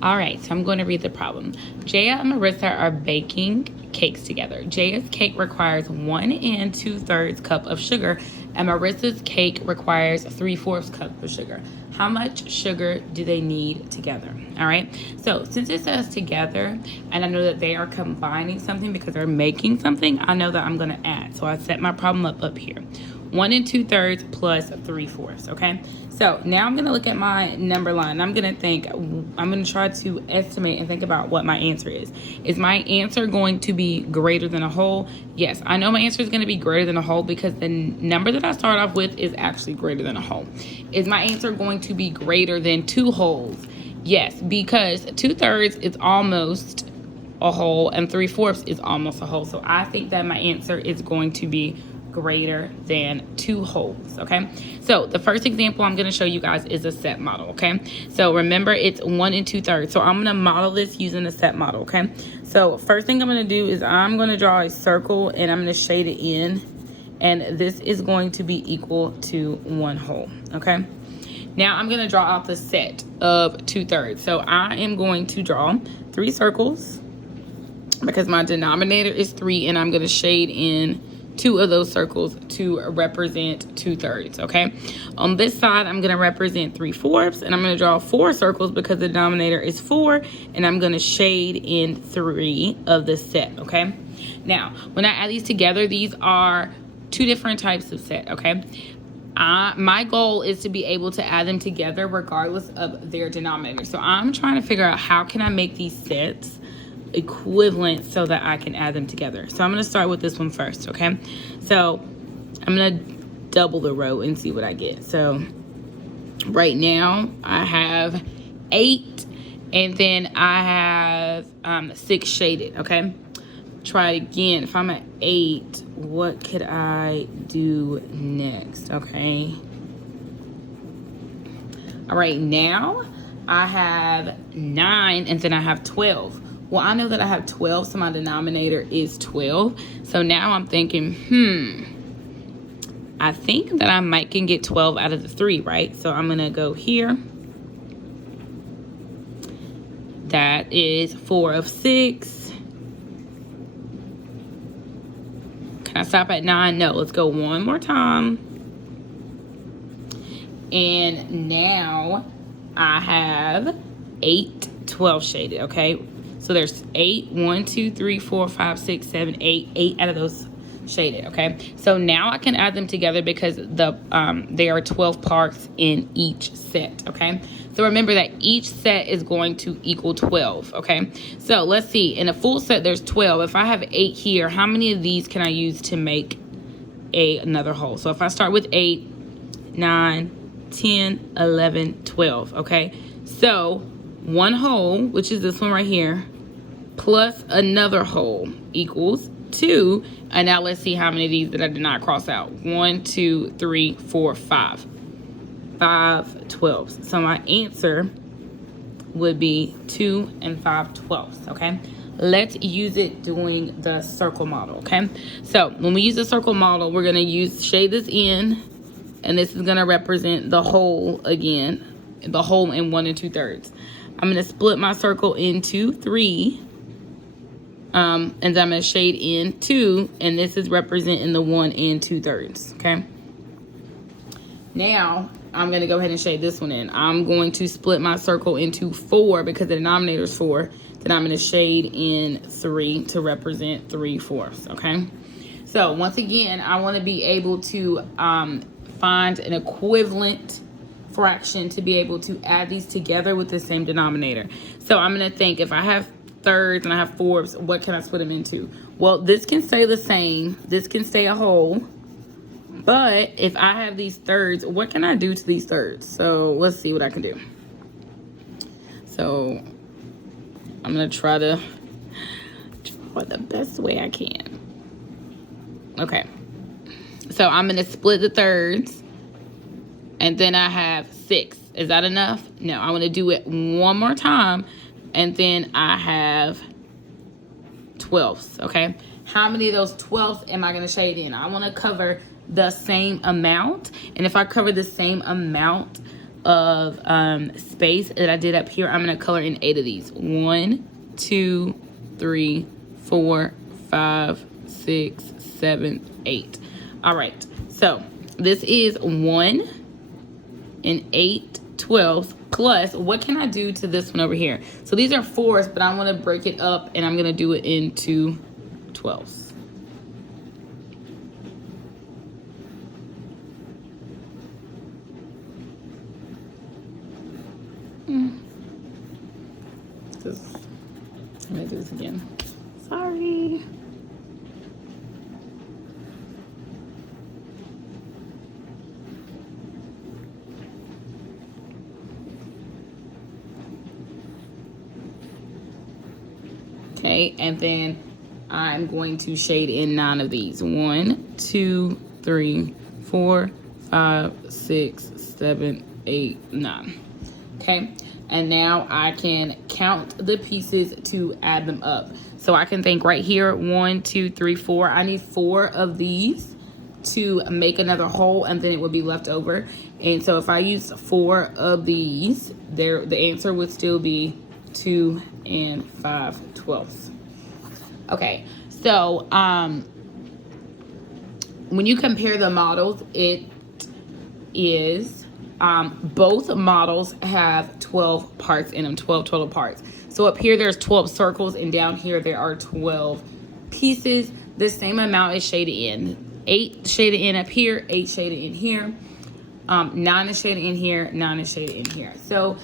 All right, so I'm going to read the problem. Jaya and Marissa are baking cakes together. Jaya's cake requires 1 2/3 cup of sugar, and Marissa's cake requires 3/4 cup of sugar. How much sugar do they need together? All right, so since it says together, and I know that they are combining something because they're making something, I know that I'm going to add. So I set my problem up here. 1 2/3 plus 3/4. Okay, so now I'm gonna look at my number line. I'm gonna try to estimate and think about what my answer is. Is my answer going to be greater than a whole? Yes, I know my answer is going to be greater than a whole because the number that I start off with is actually greater than a whole. Is my answer going to be greater than 2 wholes? Yes, because 2/3 is almost a whole and 3/4 is almost a whole. So I think that my answer is going to be greater than 2 wholes. Okay, so the first example I'm going to show you guys is a set model. Okay, so remember it's 1 2/3. So I'm going to model this using a set model. Okay, so first thing I'm going to do is I'm going to draw a circle and I'm going to shade it in, and this is going to be equal to 1 whole. Okay, now I'm going to draw out the set of 2/3. So I am going to draw 3 circles because my denominator is 3, and I'm going to shade in 2 of those circles to represent 2/3. Okay, on this side I'm going to represent 3/4, and I'm going to draw 4 circles because the denominator is 4, and I'm going to shade in 3 of the set. Okay, now when I add these together, these are 2 different types of set. Okay, my goal is to be able to add them together regardless of their denominator. So I'm trying to figure out how can I make these sets equivalent so that I can add them together. So I'm going to start with this one first. Okay, so I'm going to double the row and see what I get. So right now I have 8, and then I have 6 shaded. Okay, try it again. If I'm at 8, what could I do next? Okay, all right, now I have 9, and then I have 12. Well, I know that I have 12, so my denominator is 12. So now I'm thinking, I think that I might can get 12 out of the 3, right? So I'm going to go here. That is 4 of 6. Can I stop at 9? No, let's go one more time. And now I have 8, 12 shaded, okay? So there's 8, 1, 2, 3, 4, 5, 6, 7, 8, 8 out of those shaded. Okay, so now I can add them together because there are 12 parts in each set. Okay, so remember that each set is going to equal 12. Okay, so let's see, in a full set there's 12. If I have 8 here, how many of these can I use to make another whole? So if I start with 8, 9, 10, 11, 12. Okay, so 1 whole, which is this one right here, plus another whole equals 2. And now let's see how many of these that I did not cross out. 1, 2, 3, 4, 5. 5 12s. So my answer would be 2 and 5 12s. Okay, let's use it doing the circle model. Okay, so when we use the circle model, we're going to shade this in, and this is going to represent the whole again, the whole in 1 2/3. I'm going to split my circle into 3, and then I'm going to shade in 2, and this is representing the 1 2/3. Okay, now I'm going to go ahead and shade this one in. I'm going to split my circle into 4 because the denominator is 4. Then I'm going to shade in 3 to represent 3/4. Okay, so once again, I want to be able to find an equivalent fraction to be able to add these together with the same denominator. So I'm going to think, if I have thirds and I have fourths, what can I split them into? Well, this can stay the same. This can stay a whole. But if I have these thirds, what can I do to these thirds? So let's see what I can do. So I'm going to try to draw the best way I can. Okay. So I'm going to split the thirds. And then I have 6. Is that enough? No, I want to do it one more time. And then I have 12s, okay? How many of those 12s am I going to shade in? I want to cover the same amount. And if I cover the same amount, of space that I did up here, I'm going to color in 8 of these. 1, 2, 3, 4, 5, 6, 7, 8. All right, so this is 1 and 8 12 plus, what can I do to this one over here? So these are 4s, but I'm going to break it up and I'm going to do it into 12s. Let me do this again. Sorry. Okay, and then I'm going to shade in 9 of these. 1, 2, 3, 4, 5, 6, 7, 8, 9. Okay, and now I can count the pieces to add them up. So I can think right here, 1, 2, 3, 4. I need 4 of these to make another hole, and then it would be left over. And so if I use 4 of these, the answer would still be 2 and 5/12. Okay, so when you compare the models, it is both models have 12 parts in them, 12 total parts. So up here there's 12 circles, and down here there are 12 pieces. The same amount is shaded in. 8 shaded in up here, 8 shaded in here, 9 is shaded in here, 9 is shaded in here. So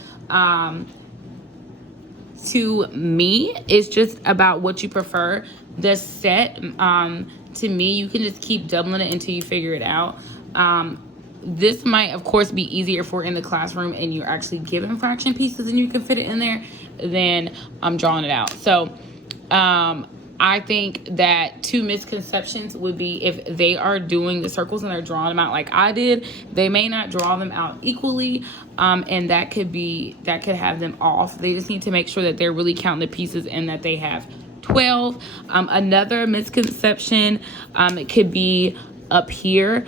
to me, it's just about what you prefer. The set, to me, you can just keep doubling it until you figure it out. This might, of course, be easier for in the classroom and you're actually given fraction pieces and you can fit it in there than I'm drawing it out. So I think that 2 misconceptions would be if they are doing the circles and they're drawing them out like I did, they may not draw them out equally, and that could have them off. They just need to make sure that they're really counting the pieces and that they have 12. Another misconception, it could be up here,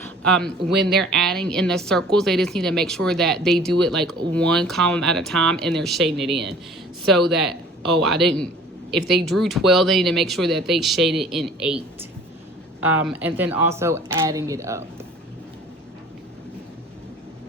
when they're adding in the circles, they just need to make sure that they do it like 1 column at a time and they're shading it in so that, if they drew 12, they need to make sure that they shade it in 8. And then also adding it up.